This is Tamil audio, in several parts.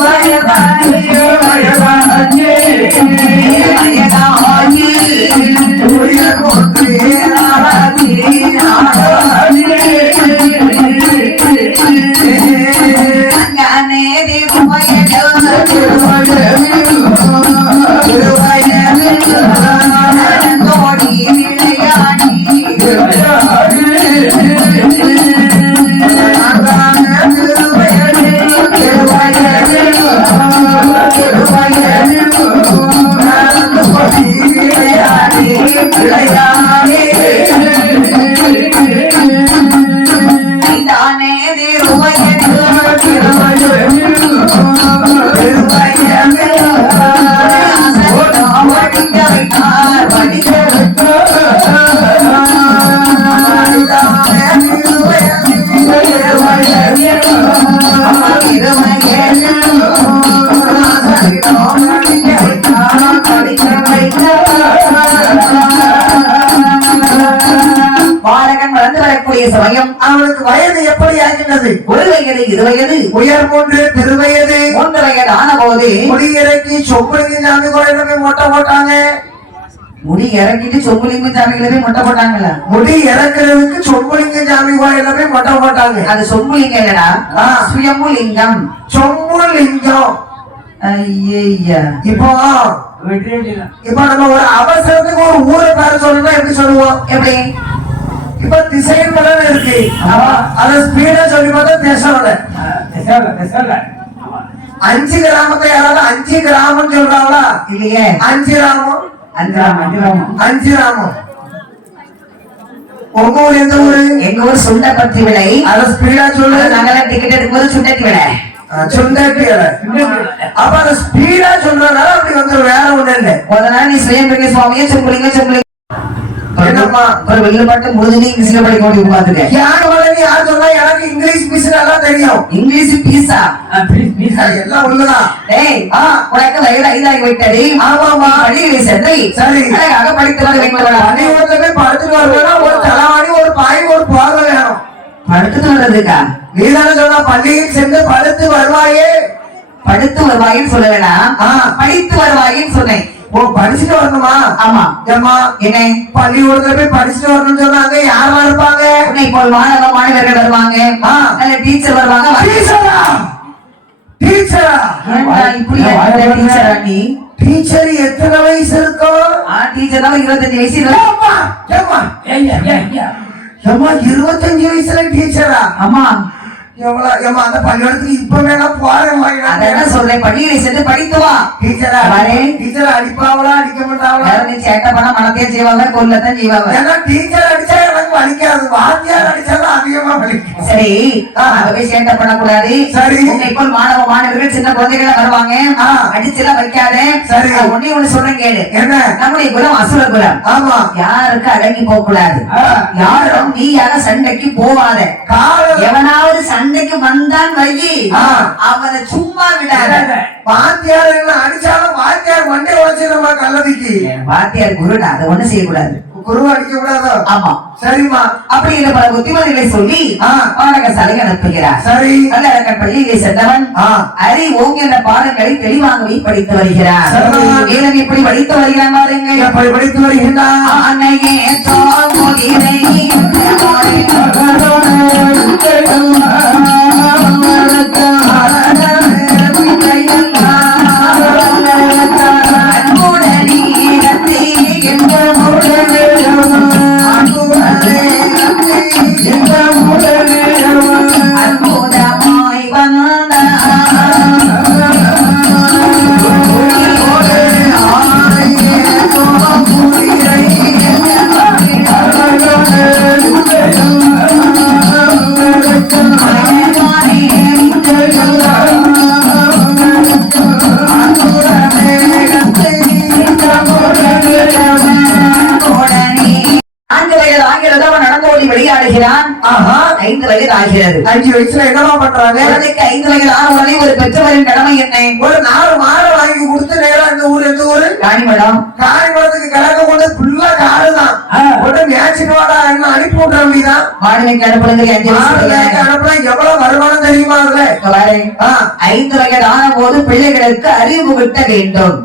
பாலகன் வரக்கூடிய சமயம் அவனுக்கு வயது எப்படி ஆகின்றது? ஒரு வயது இரு வயது. உயர் மூன்று திருவயது மூன்று வயது ஆன போது முடியிறக்கி சொம்புலிங்க சாமி கோயிலுமே மொட்டை போட்டாங்க. முடி இறக்கிட்டு சொம்புலிங்க சாமிகளை போய் மொட்டை போட்டாங்களா? முடி இறக்குறதுக்கு சொம்புலிங்க சாமி கோயிலுமே மொட்டை போட்டாங்க. அது சொம்புலிங்கம் இல்லடா. ஆ. சுயம்பு லிங்கம் சொம்பு லிங்கம் ஐயா இப்போ இப்ப நம்ம ஒரு அவசரத்துக்கு ஒரு ஊரை பேர சொல்லணும்னா எப்படி சொல்லுவோம்? எப்படி? இப்ப திசையன் மலன் இருக்கு அத ஸ்பீடா சொல்லி பார்த்தா தேசமலை அஞ்சு கிராமத்தை யாராவது அஞ்சு கிராமம் சொல்றாங்களா இல்லையே அஞ்சு கிராமம் அஞ்சாம் அஞ்சாம் அஞ்சு கிராமம் உங்க ஊர் எந்த ஊரு எங்க ஊர் சுண்டப்பத்தி விலை அத ஸ்பீடா சொல்லு நகரம் டிக்கெட் எடுக்கும்போது சுண்டத்தி விலை சொந்தக்கு அப்ப அத ஸ்பீடா சொல்றதுனால அப்படி வந்து வேற ஒண்ணு இல்ல முதல்ல நீ சுயம்பிரக சுவாமியே சொம்புலிங்க சொம்புலிங்க? ஒரு முழுது நீ இங்கிலீஷ்ல படிக்க முடியும் பாத்துக்க. யார் வளர்ந்து யார் சொன்னா எனக்கு இங்கிலீஷ் மிஸ் நல்லா தெரியும். இங்கிலீஷ் பீஸா எல்லாம் உள்ளதான் டேய் ஆ. உனக்கு வயது ஐந்தாகி விட்டது. ஆமாமா. பள்ளியிலே சென்று சரி. அழகாக படித்து வர வேண்டும் படுத்துட்டு வரணும்னா ஒரு தலைவாணி ஒரு பாய் ஒரு பார்வை வேணும். படுத்துட்டு வர்றதுக்கா? நீ தானே சொன்னா பள்ளியில் சென்று படுத்து வருவாயே. படுத்து வருவாயின்னு சொல்ல வேணாம் ஆ. படித்து வருவாயின்னு சொன்னேன். ஓ படிச்சுட்டு வரணுமா? ஆமா. ஏம்மா என்ன பள்ளிக்கூடத்துல போய் படிச்சுட்டு வரணும்னு சொன்னாங்க. யாரெல்லாம் இருப்பாங்க? உன்னை போல் மாணவ மாணவர்கள் வருவாங்க. ஆ. நல்ல டீச்சர் வருவாங்க. டீச்சரா டீச்சரா ஏன்டா இப்படி ஏன்டா டீச்சரா நீ? டீச்சர் எத்தனை வயசு இருக்கும் ஆ டீச்சர் தான் இருபத்தஞ்சு வயசு இரு- ஏம்மா, ஏம்மா, ஏம்மா, இருபத்தஞ்சு வயசுல டீச்சரா ஆமா. எவ்வளவு ஏம்மா அந்த பள்ளிக்கூடத்துக்கு இப்ப வேணா போறேன் அதான் சொல்றேன் பள்ளியிலே சென்று படித்து வா. டீச்சரா வரேன். டீச்சர் அடிப்பாவளா அடிக்க மாட்டாவளா? சேட்டை பண்ணா மனத்தையும் செய்வாங்க கொல்லத்தான் செய்வாங்க. ஏன்னா டீச்சர் வலிக்காது. வாத்தியார் அடிச்சாதான் அதிகமா வலிக்கும். சரி. போய் சேட்டை பண்ணக்கூடாது. சரி. உன்னை போல் மாணவ மாணவர்கள் சின்ன குழந்தைகள வருவாங்க. அடிச்செல்லாம் வைக்காத. சரி. ஒண்ணே ஒண்ணு சொல்றேன் கேளு. என்ன? நம்முடைய குலம் அசுர குலம். ஆமா. யாருக்கு அடங்கி போக கூடாது. யாரும் நீயாக சண்டைக்கு போவாத. எவனாவது சண்டைக்கு வந்தான் வையி. அவனை சும்மா விடாத. வாத்தியார் என்ன அடிச்சாலும் வாத்தியார் மண்டை உழைச்சிருமா கல்லதிக்கு வாத்தியார் குருடா அதை ஒண்ணு செய்யக்கூடாது. குரு அடிக்க கூடாதோ? ஆமா. சரிம்மா. அப்படி இந்த பல புத்திமதிகளை சொல்லி ஆ. பாடக சாலை அனுப்புகிறார். சரி. நல்லடக்கன் பள்ளியிலே சென்றவன் ஆ. அறி ஓங்கிய பாடங்களை தெளிவாகவே படித்து வருகிறார். மேலும் இப்படி படித்து வருகிறான் பாருங்கள். எப்படி படித்து அற்புதமாய் ஐந்து வயது ஆகிறது. அஞ்சு வயசுல என்னமா பண்றாங்க? குழந்தைக்கு ஐந்து வயது உடனே ஒரு பெற்றவரின் கடமை என்ன? ஒரு நாலு மாடு வாங்கி கொடுத்து நேரா இந்த ஊர் எந்த ஊரு? ராணிமடம் காரிமளத்துக்கு கிழக்க கொண்டு ஃபுல்லா காடு தான். உடனே படிச்சுட்டு வாடா என்ன அனுப்பி விட்டுற வேண்டியதான் மாடுமைக்கு அனுப்புறது அஞ்சு மேய்க்க அனுப்புனா எவ்வளவு வருமானம் தெரியுமா அதுல? ஐந்து வயது ஆன போது பிள்ளைகளுக்கு அறிவு விட்ட வேண்டும்.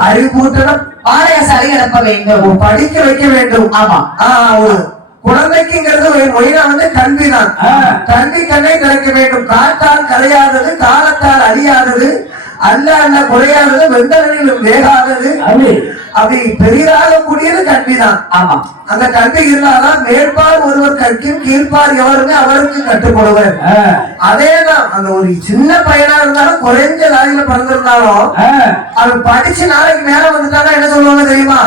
அறிவு கூட்டணும் பாடசாலை அனுப்ப வேண்டும். படிக்க வைக்க வேண்டும். ஆமா. ஆ, ஒரு குழந்தைக்குங்கிறது ஒரு மொழினா வந்து கல்விதான். ஆ. கல்வி கண்ணை திறக்க வேண்டும். காற்றால் கரையாதது காலத்தால் அழியாதது அல்ல அல்ல குறையாதது வெந்தனிலும் வேகாதது. அது. அப்படி பெரிதாக கூடியது கல்விதான். ஆமா. அந்த கல்வி இருந்தாதான் மேற்பால் ஒருவர் கற்கும் கீழ்ப்பால் எவருமே அவருக்கு கட்டுப்படுவர் ஆ, அதேதான் அந்த ஒரு சின்ன பையனா இருந்தாலும் குறைஞ்ச லாரியில பிறந்திருந்தாலும் அவன் படிச்சு நாளைக்கு மேல வந்துட்டானா என்ன சொல்லுவாங்க தெரியுமா?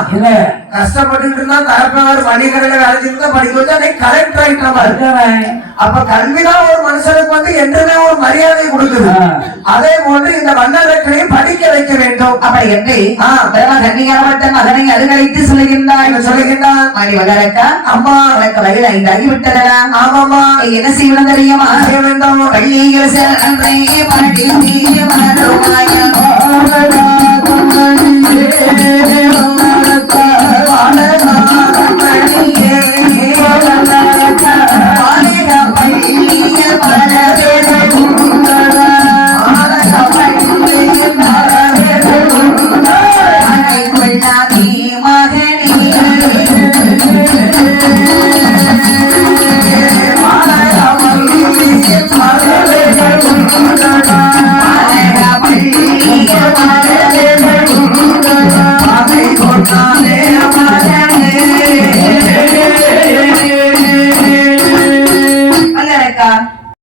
என்ன கஷ்டப்பட்டுட்டு இருந்தா தரப்பவர் மணிக்கடையில வேலை செஞ்சு படிக்க வச்சு அன்னைக்கு கலெக்டர். அதுதானே. அப்ப கல்விதான் ஒரு மனுஷனுக்கு வந்து என்றுமே ஒரு மரியாதை கொடுக்குது. அதே போன்று இந்த வண்ணரைக்களையும் படிக்க வைக்க வேண்டும். அப்ப எப்படி? ஆ. பிரதம கன்னிகாவட்ட மகனை அருகழைத்து சொல்லுகின்றாய் என்ன சொல்லுகின்றான். மணி வகரக்கா அம்மா. உனக்கு வயது ஐந்தாகி விட்டதடா ஆமாமா என்ன செய்யணும் தெரியுமா? செய்ய வேண்டாம்.